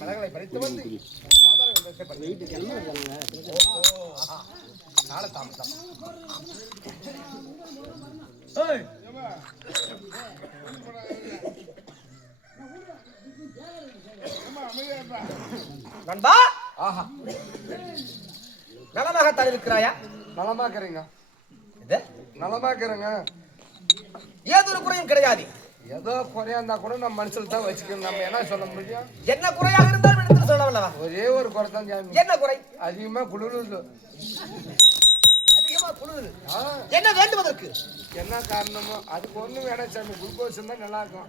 மலர்களை பறித்து வந்து நண்பா, நலமாகத்தான் இருக்கிறாயா? நலமாக்குறீங்க, நலமாக்குறேங்க. ஏதொரு குறையும் கிடையாது. ஏதோ குறையா இருந்தா கூட நம்ம மனசுல தான் வச்சுக்கணும். நம்ம என்ன சொல்ல முடியும்? என்ன குறையாக இருந்தாலும் எடுத்து சொல்லவல்லவா? ஒரே ஒரு குறை தான். என்ன குறை? அதிகமா குளிருது. அதிகமா குளிருது. என்ன வேண்டும் அதற்கு? என்ன காரணமோ அதுக்கு ஒண்ணு வேணாம் சாமி. குளுக்கோஸ் தான் நல்லா இருக்கும்.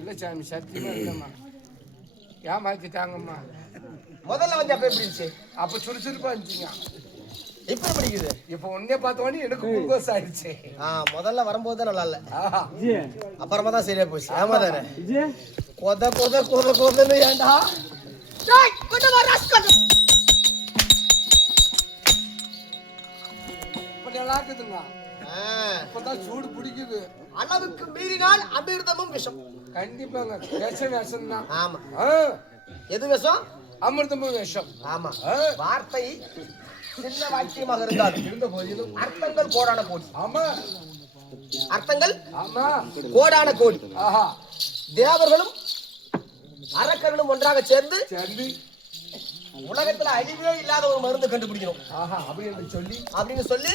இல்ல சாமி, சத்தியமா இல்லம்மா, ஏமாத்திட்டாங்கம்மா. முதல்ல வந்து அப்ப எப்படி இருந்துச்சு? அப்ப சுறுசுறுப்பா இருந்துச்சுங்க. இப்ப படிக்குது. இப்ப ஒன்னே பார்த்தோன்னே எனக்கு குளுக்கோஸ் ஆயிடுச்சு. முதல்ல வரும்போது நல்லா இல்ல, அப்புறமா தான் சரியா போச்சு. ஆமா தானே? கொத கொத கொத கொதன்னு ஏண்டா நல்லா இருக்குதுங்க. இப்பதான் சூடு பிடிக்குது. அளவுக்கு மீறினால் அமிர்தமும் விஷம். கண்டிப்பாங்க, விஷம் விஷம் தான். ஆமா, எது விஷம்? அமிர்தமும் விஷம். ஆமா, வார்த்தை சின்ன வாக்கியமாக இருந்தாலும் இருந்த போதிலும் அர்த்தங்கள் கோடான கோடி. ஆமா, அர்த்தங்கள் ஆமா கோடான கோடி. ஆஹா, தேவர்களும் அரக்கர்களும் ஒன்றாக சேர்ந்து உலகத்துல அழிவே இல்லாத ஒரு மருந்து கண்டுபிடிக்கணும். ஆஹா, அப்படின்னு சொல்லி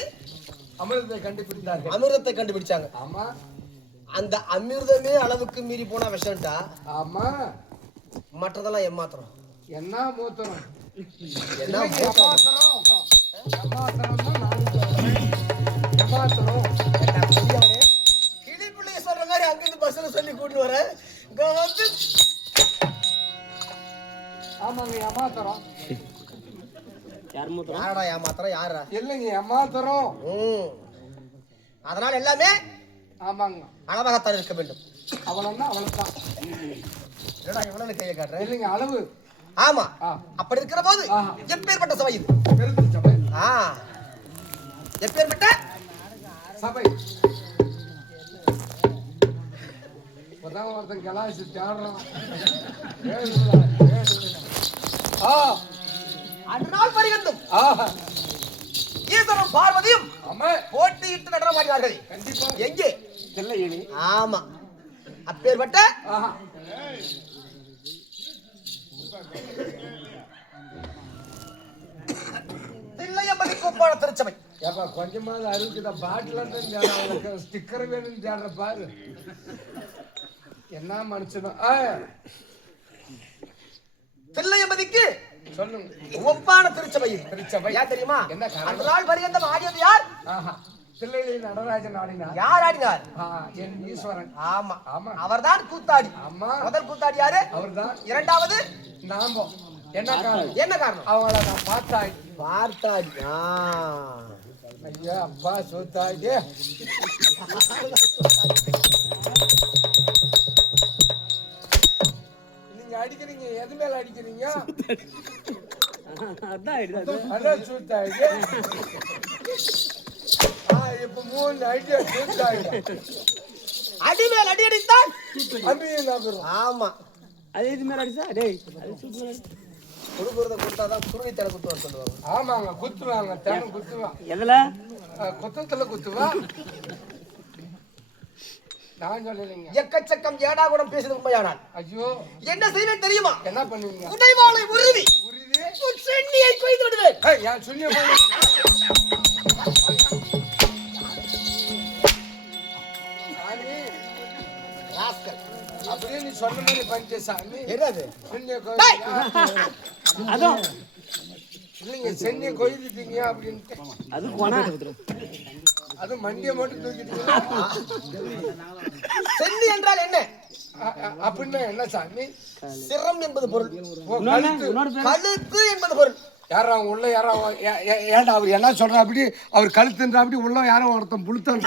அமிர்தத்தை கண்டுபிடித்தார்கள். அமிர்தத்தை கண்டுபிடிச்சாங்க. ஆமா, அந்த அமிர்தமே அளவுக்கு மீறி போனா விஷம்டா. ஆமா, மற்றதெல்லாம் ஏமாத்திரம். என்ன மூத்திரம்? என்ன கிளிப்பிள்ளைய சொல்ற மாதிரி அங்கிருந்து பஸ்ல சொல்லி கூட்டு வர வந்து. ஆமாங்க, ஏமாத்திரம். யாரடா ஏமாத்திரம்? யாரா? இல்லைங்க, ஏமாத்திரம். அதனால எல்லாமே ஆமாங்க அளவாகத்தான் இருக்க வேண்டும். அவளன்னா அவளைத்தான். என்னடா இவ்வளவு கையை காட்டுறேன்? இல்லைங்க, அளவு. ஆமா, அப்படி இருக்கிற போது எப்பேற்பட்ட சபை இது? சபை. எப்பேற்பட்ட சபை? ஒருத்தன் கலாசி தேடுறான். அன்றால் பரிகந்தும் ஈஸ்வரன் பார்வதியும் போட்டியிட்டு நடனமாடினார்கள். எங்கே? தில்லையணி. ஆமா, அப்பேற்பட்ட தில்லையம்பதி கோப்பான திருச்சபை. ஏப்பா, கொஞ்சமாவது அறுக்குதா? பாட்டில் ஸ்டிக்கர் வேணும்னு தேடுற பாரு. என்ன மனுஷனும். தில்லையம்பதிக்கு சொல்லுங்க, ஒப்பான திருச்சபை. திருச்சபை யார் தெரியுமா? என்ன அந்த நாள் பரியந்தம் ஆடியது யார்? தில்லையிலே நடராஜன் ஆடினார். யார் ஆடினார்? என் ஈஸ்வரன். ஆமா ஆமா, அவர்தான் கூத்தாடி. ஆமா, முதல் கூத்தாடி யாரு? அவர்தான். இரண்டாவது நாம. என்ன காரணம்? என்ன காரணம்? அவங்கள நான் பார்த்தாடி. பார்த்தாடி. ஐயா, அப்பா சூத்தாடி. நீங்க அடிக்கிறீங்க எது மேல அடிக்கிறீங்க? அதான் அதான் சூத்தாயிடு. இப்ப 3 ஐடியா சூத்தாயிடு. அடி மேல் அடி அடித்தான் அம்பியும் நகரும். ஆமா அது இது மேல அடிச்சா டேய் அது சூப்பரா குடுக்குறத கொடுத்தாதான் குருவி தலை குத்துவான்னு சொல்லுவாங்க. ஆமாங்க குத்துவாங்க, தேனும் குத்துவான். எதுல குத்தத்துல குத்துவா. நான் சொல்லலைங்க. எக்கச்சக்கம் ஏடா கூட பேசுறது உண்மையானால் ஐயோ என்ன செய்வேன் தெரியுமா? என்ன பண்ணுவீங்க? உடைவாளை உருவி புரியுது. உன் சென்னியை கொய்து விடுவேன். என் சொல்லிய ராஸ்கல் அப்படியே நீ சொன்ன மாதிரி பண்ணிட்டே சாமி. என்னது? சென்னியை அதான் இல்லைங்க, சென்னியை கொய்துட்டீங்க அப்படின்ட்டு. அது போனா அது மண்டியை மட்டும் தூக்கிட்டீங்க. சென்னி என்றால் என்ன? அப்படின்னா என்ன சாமி? சிரம் என்பது பொருள். கழுத்து என்பது பொருள். யாரா உள்ள யாரா ஏன்டா அவர் என்ன சொல்ற அப்படி? அவர் கழுத்துன்ற அப்படி உள்ள யாரோ ஒருத்தன் புளுத்தான்.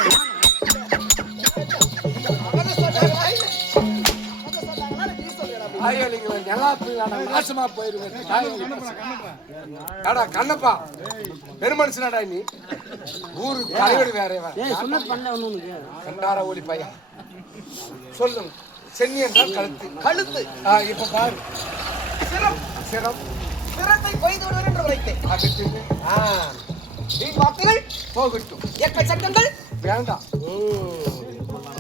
ஆயோலிங்களா நெலாப்பிள்ளா நாசமா போயிருவேன். கண்ணப்பா பெருமனுஷனாடா நீ. ஊரு தலைவடி வேற சொன்னது பண்ணல ஒண்ணு கண்டார ஒளி பையன். சொல்லுங்க. சென்னி என்றால் கழுத்து. கழுத்து. இப்ப பாரு. சிரம். சிரம். சிரத்தை கொய்து விடுவேன் என்று உரைத்தேன். அதுக்கு வீண் வாக்குகள் போகட்டும். எக்கச்சக்கங்கள் வேண்டாம்.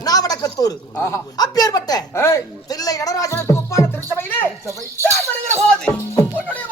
நாவடக்கத்தோடு ஆஹா. அப்பேற்பட்ட ஏய் தில்லை நடராஜனுக்கு ஒப்பான திருச்சபையிலே சபை நான் வருகிற போது உன்னுடைய